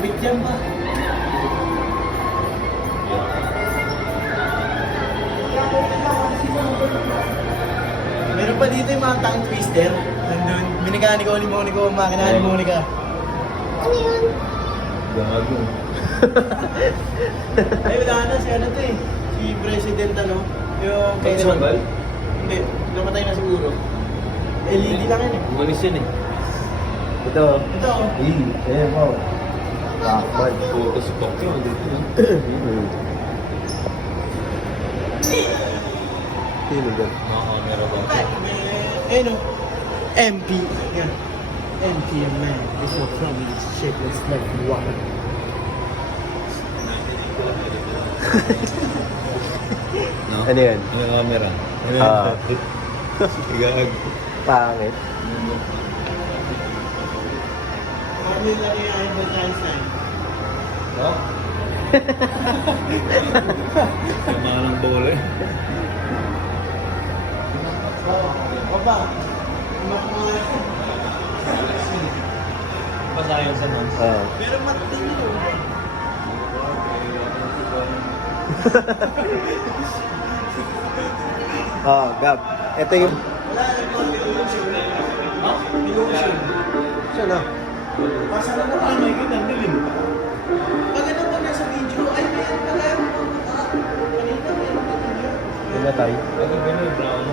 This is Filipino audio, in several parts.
Wait yan ba? Meron pa dito yung mga tongue twister. Nandun, binigani ko, limoni ko, makina, limoni ka. Ano yun? Gago. Ay, wala na, si ano to eh. Si President ano, yung Quezon. Pagkakabal? Hindi, namatay na siguro. LED lang yan eh. Umalis yan eh. Ito. Ito, Ayan po. Takbal. Puto si Tokyo. Dito yan. Sino dyan? Mga camera ba? eh no, MP. Yan. MP yung man. This is from its shapeless like water. No? Ano yan? Ano yung camera? Ah. Gag. Pangit. Ano yung laki yung Albert Einstein? No? Sama ng bola eh. Opa. Pasayang sa man. Ah. Pero matindi yun. Gab. Ito yung... Wala, nag-illusion. Illusion. Siya na. Pasa na naman. Ay, may ganun, dilim. Pag ano pa nasa video, ay, may ano pala yung mga kanina, may ano pa video. Pinatay. Ano ba yun? Brown.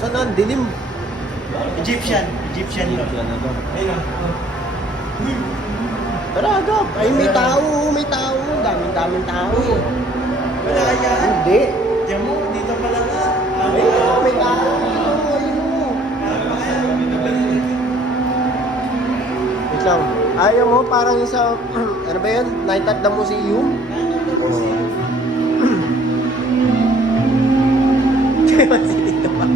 Saan na? Ang dilim. Egyptian. Egyptian yun. Yan na to. Ayun. Tara, Gab. Ay, may tao. May tao. Daming tao. Wala yan. Hindi. Diyan mo, dito pala nga. May tao. May tao. Ayun. Wait lang. Ayaw mo, parang sa... ano ba yun? Night at the Museum? Kasi dito pa.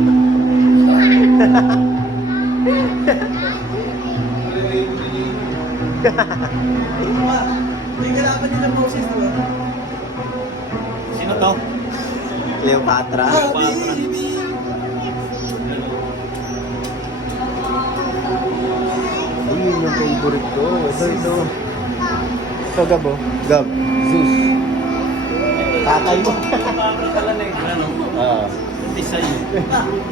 May kalaban nila Moses to. Sino to? Cleopatra. Ayun yung favorite ko. Ito. Ito, Gab, oh. Gab. Zeus. Tatay mo. Pabra pala na yung ano? Ah. Isa yun.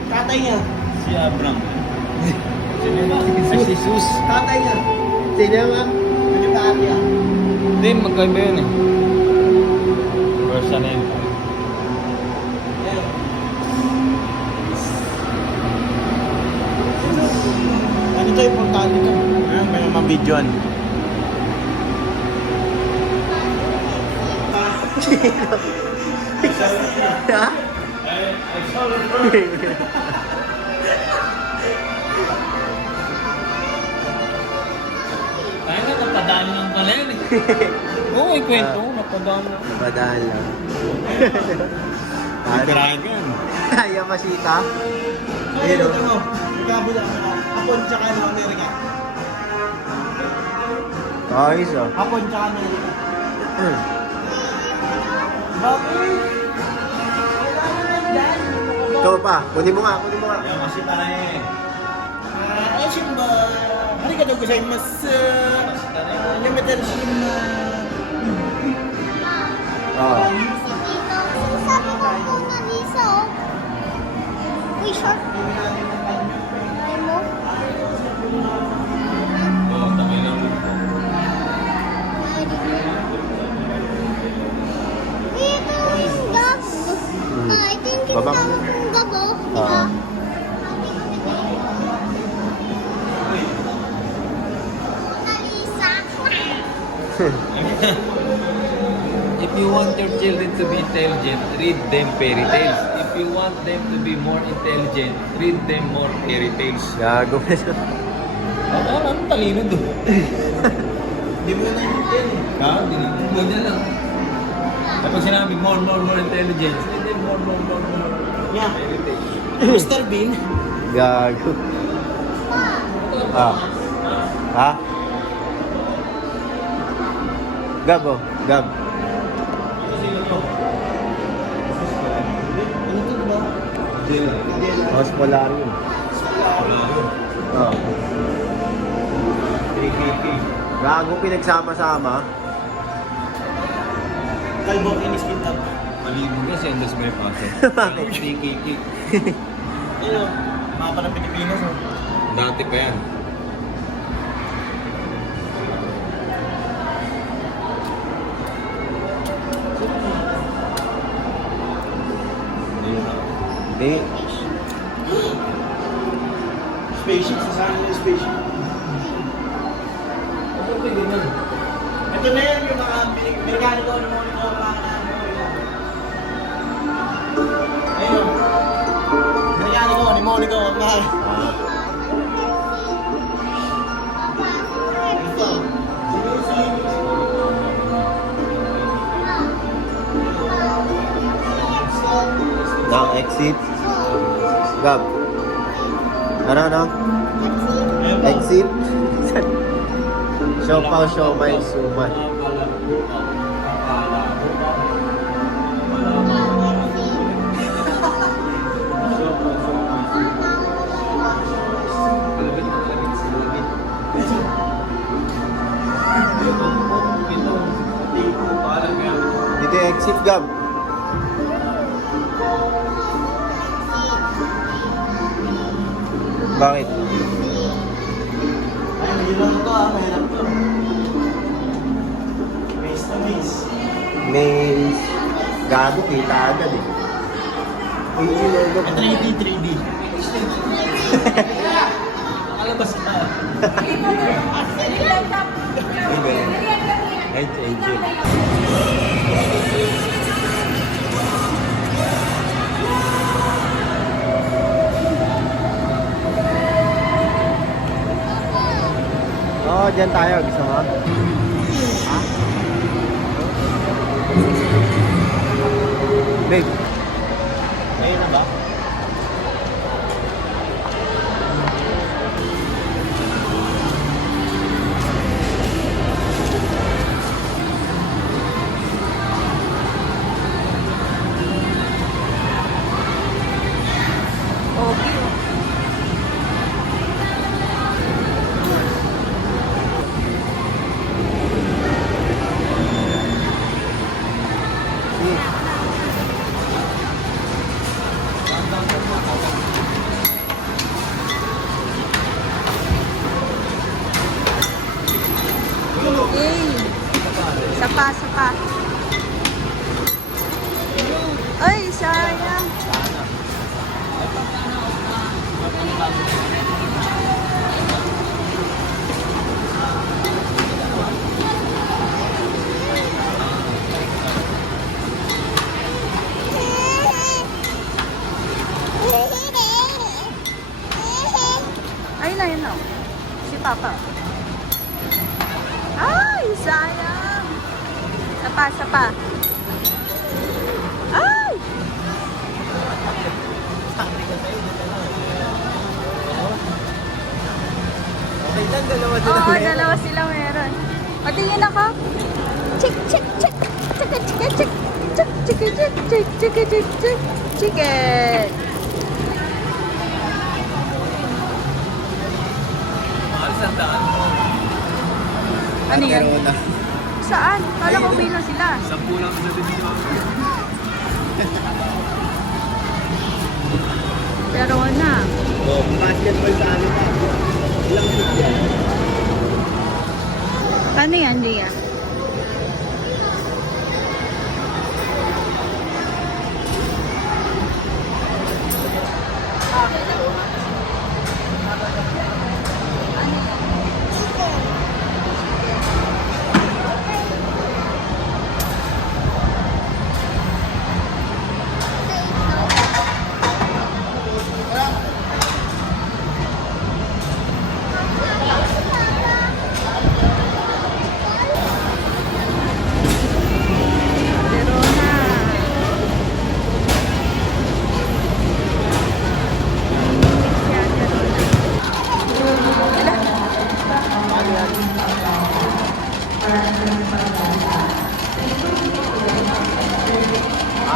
Tatay niya. Si Abraham. Sino yun? Ay, si Jesus. Tatay niya. Sino nga? Vegetarian. Hindi, magkaiba yun eh. Versa na yun. Ayun. Ano ito importante ka? May mga videoan. Ha? Kaya nga, napadaan lang pala yun eh. Oo, ikwento ko, napadaan lang. Badal lang. Pagkarahin ka yan. Kaya masita. Ayun, ito mo. Magkabila. Hapon tsaka ng Amerika. Ayos, oh. Hapon tsaka Amerika. Bakit? Wala naman dyan. Ito pa. Kunin mo nga. Yan kasi tayo eh. Shimba. Arigatou gozaimasu. Yamete shimba. Oo. Sabi ko kung nalisa, oh. Uy, short. Ay mo? Oo, tangin lang. Ito yung gab. I think it's Baba. yung gab, oh. Oo. If you want your children to be intelligent, read them fairy tales. If you want them to be more intelligent, read them more fairy tales. Gago. Anong talino doon? Hindi mo na yun eh. Dinigin mo niya lang. Kapag sinabi more intelligence, read them more. Yeah. Fairy tales. Mr. Bean. Gago. Ha? Gab, oh. Gab. Ano to ba? Hospolarium. Oh. 350. Gago pinagsama-sama. Kalbo, inis kita. Malibog kasi ang das may paso. 3KK. Ano? Mapa ng Pilipinas, oh. Dati pa yan. Hindi. Spaceship, sasama yung spaceship. Ano ba yun? Ito na yan, yung mga Amerikano ko, mga ayun. Amerikano ko, Monico, mahal. Ito. Down exit. Gab. Ano? Ayun po. Exit. Siopaw, siomay, suman. Dito yung exit, Gab. Bakit? Ay, mahirap to ah, mahirap to. Maze na maze. May gago, kita agad eh. Uy, logo. 3D, 3D. Nakalabas ka. Ay, angel. Oo, dyan tayo. Gusto mo? Ha? Babe. Ayun na ba? Yay! Sapa. Ay, sayang. Ayun na. Si Papa. Ay, sayang. Sapa. Ay! Okay lang, dalawa Oo, dalawa sila meron. Patingin ako. Chick. Chicken. Mahal sa daan. Ano yan? Saan? Kala ko uwi na sila. 10 lang sa dito. Pero na. Oh, basketball sa amin pa. Ilang minutes yan? Paano yan, Gia?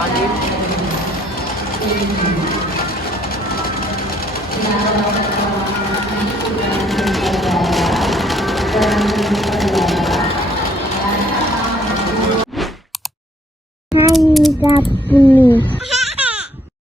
kanin.